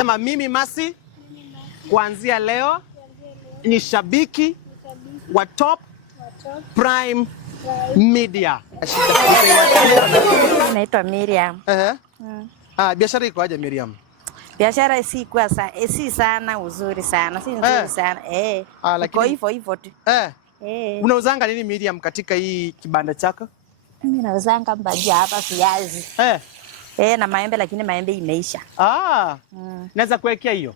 Sema mimi Masi kuanzia leo ni shabiki wa Top Prime Media. Naitwa Miriam. Biashara iko aje Miriam? Biashara si sana uzuri sana, si nzuri sana. Lakini hivyo tu. Unauzanga nini Miriam katika hii kibanda chako? Mimi nauzanga mbaji hapa viazi. Na maembe, lakini maembe imeisha. Naweza kuwekea hiyo?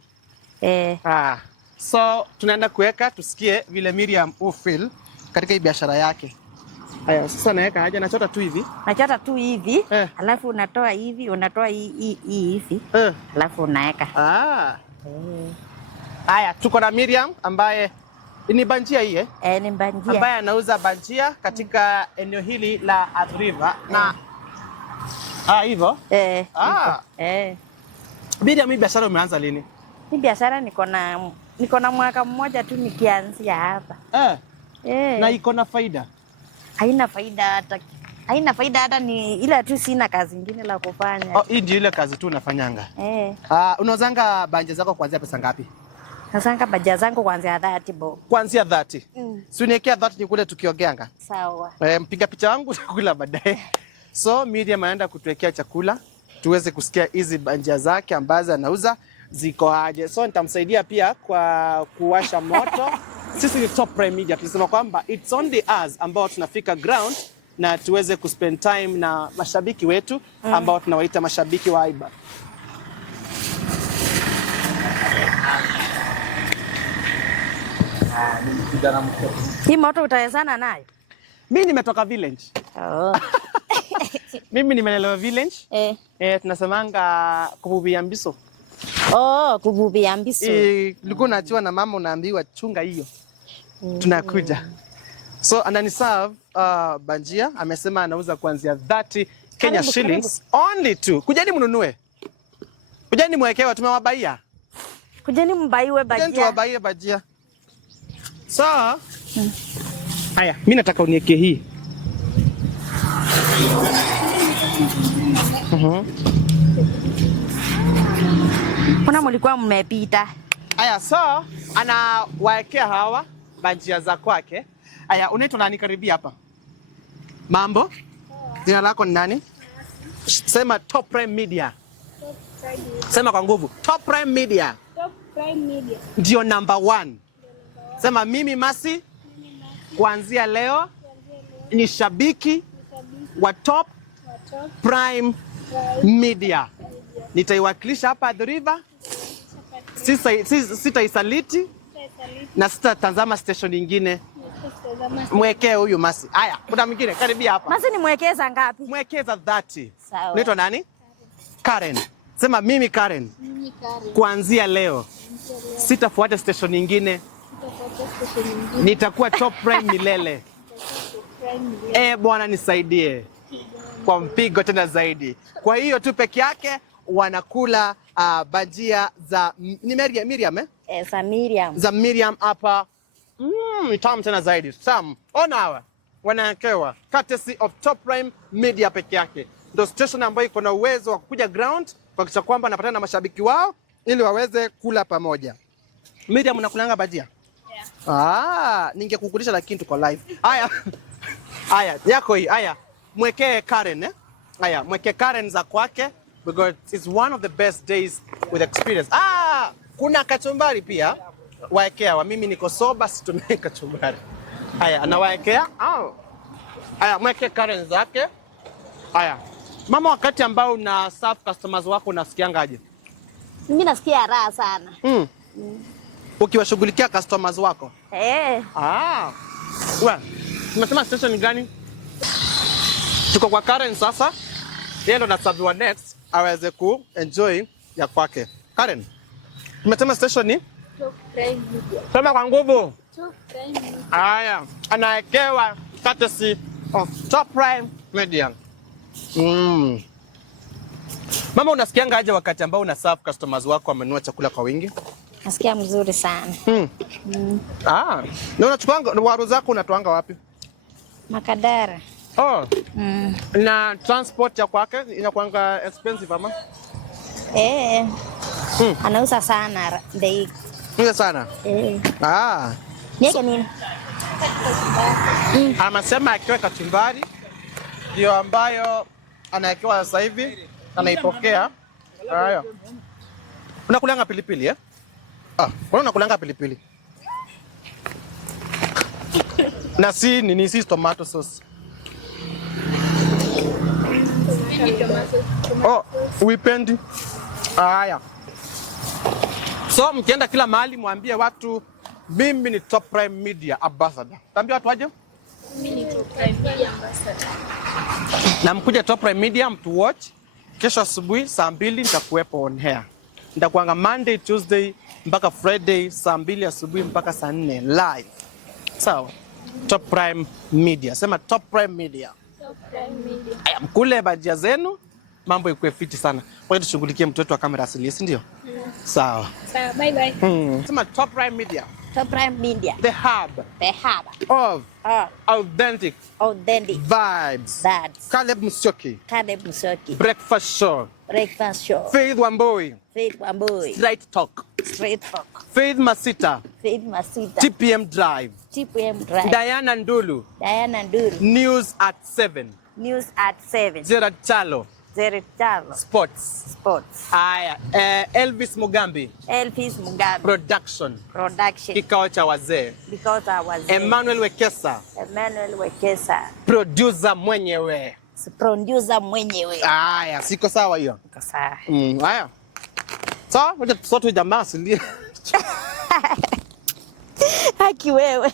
So tunaenda kuweka tusikie vile Miriam feel katika hii biashara yake. Haya, sasa naweka aje, nachota tu hivi. Nachota tu hivi, alafu unatoa hivi, unatoa hii hivi. Alafu unaweka. Haya, tuko na Miriam ambaye ni banjia hii ni banjia. Ambaye anauza banjia katika eneo hili la Athi River na hivyo. Miriam, hii biashara umeanza lini? Hii biashara niko na mwaka mmoja tu nikianzia hapa. Na iko na faida? Haina faida hata ni ile tu, sina kazi nyingine la kufanya. Hii ndio ile kazi tu unafanyanga? Unauzanga banja zako kuanzia pesa ngapi? Nasanga banja zangu kuanzia 30 bo. Kuanzia 30? Si uniwekea 30 ni kule tukiongeanga? Sawa. Mpiga picha wangu chakula baadaye. So Miriam anaenda kutuwekea chakula tuweze kusikia hizi banja zake ambazo anauza ziko aje. So nitamsaidia pia kwa kuwasha moto. Sisi ni Top Prime Media, tunasema kwamba it's only us ambao tunafika ground na tuweze kuspend time na mashabiki wetu ambao tunawaita mashabiki wa Aiba. Hii moto utawezana nayo? Mimi nimetoka village. Mimi nimelelewa village. Tunasemanga kububia mbiso. Kububia mbiso. Ulikuwa unachiwa na mama unaambiwa chunga hiyo. Tunakuja. So ananiserve banjia, amesema anauza kuanzia 30 Kenya shillings only 2. Kujeni mnunue. Kujeni mwekewe, tumewabaia. Kujeni mbaiwe bajia. Kujeni tuwabaie bajia. So haya, mimi nataka uniweke hii. Kuna mlikuwa mmepita. Haya, so anawaekea hawa bajia za kwake. Haya, unaitwa nani? Karibia hapa. Mambo? Jina lako ni nani? Sema Top Prime Media. Sema kwa nguvu. Top Prime Media. Top Prime Media. Ndio number 1. Sema mimi Masi kuanzia leo ni shabiki wa Top Prime Media. Nitaiwakilisha hapa Athi River. Sitaisaliti na sitatazama station nyingine. Mwekee huyu Masi. Haya, kuna mwingine karibia hapa. Masi ni mwekeza ngapi? Mwekeza 30. Sawa. Unaitwa nani? Karen. Sema mimi Karen. Mimi Karen. Kuanzia leo sitafuata station nyingine. Nitakuwa Top Prime milele. Bwana nisaidie kwa mpigo tena zaidi. Kwa hiyo tu peke yake wanakula bajia za Miriam za Miriam. Za Miriam hapa. Tamu tena zaidi. Tamu. Ona hawa wanawekewa courtesy of Top Prime Media peke yake. Ndio station ambayo iko na uwezo wa kuja ground kuhakikisha kwamba anapatana na mashabiki wao ili waweze kula pamoja. Miriam, unakulanga bajia? Ningekukulisha lakini tuko live. Haya, yako hii. Haya, mwekee Karen Haya, mwekee Karen za kwake because it's one of the best days with experience. Kuna kachumbari pia. Waekea, mimi niko soba situmii kachumbari. Haya, anawaekea. Haya, mwekee Karen zake. Haya. Mama, wakati ambao una serve customers wako unasikiangaje? Mimi nasikia raha sana. Ukiwashughulikia customers wako? Tumesema station gani? Tuko kwa Karen sasa. Yeye ndo anaserviwa next aweze ku enjoy ya kwake. Karen, tumesema station ni Top Prime Media. Sema kwa nguvu. Top Prime Media. Haya, anawekewa courtesy of Top Prime Media. Mama, unasikianga aje wakati ambao una serve customers wako wamenunua chakula kwa wingi? Nasikia mzuri sana. Na unachukua waru zako unatoanga wapi? Makadara. Na transport ya kwake inakuanga expensive ama? Anauza sana ndege. Ndio sana. Nieke nini? Anasema akiwa kachumbari ndio ambayo anawekewa sasa hivi, anaipokea. Haya. Unakulanga pilipili eh? Unakulanga pilipili. Na si tomato sauce. Uipendi? Haya. So mkienda kila mahali mwambie watu mimi ni Top Prime Media Ambassador. Tambia watu aje? Mimi ni Top Prime Media Ambassador. Na mkuja Top Prime Media mtu watch. Kesho asubuhi saa 2 nitakuwepo on air. Nitakuanga Monday, Tuesday mpaka Friday saa 2 asubuhi mpaka saa 4 live. Sawa. Top Prime Media. Sema Top Prime Media. Top Prime Media. Aya, mkule bajia zenu, mambo ikuwe fiti sana. Kwa hiyo tushughulikie mtoto wa kamera asili, si ndio? Sawa. Sawa, bye bye. Sema Top Prime Media. Top Prime Media. The hub of authentic vibes. Caleb Musyoki. Breakfast show. Faith Wambui. Straight talk. Faith Masita. TPM Drive. Diana Ndulu. News at 7. Gerard Chalo. Sports. Aya, Elvis Mugambi. Production. Kikao cha wazee. Emmanuel Wekesa. Producer mwenyewe. Aya, siko sawa hiyo. Aya. Sawa, wacha tusote jamaa asilie. Haki wewe.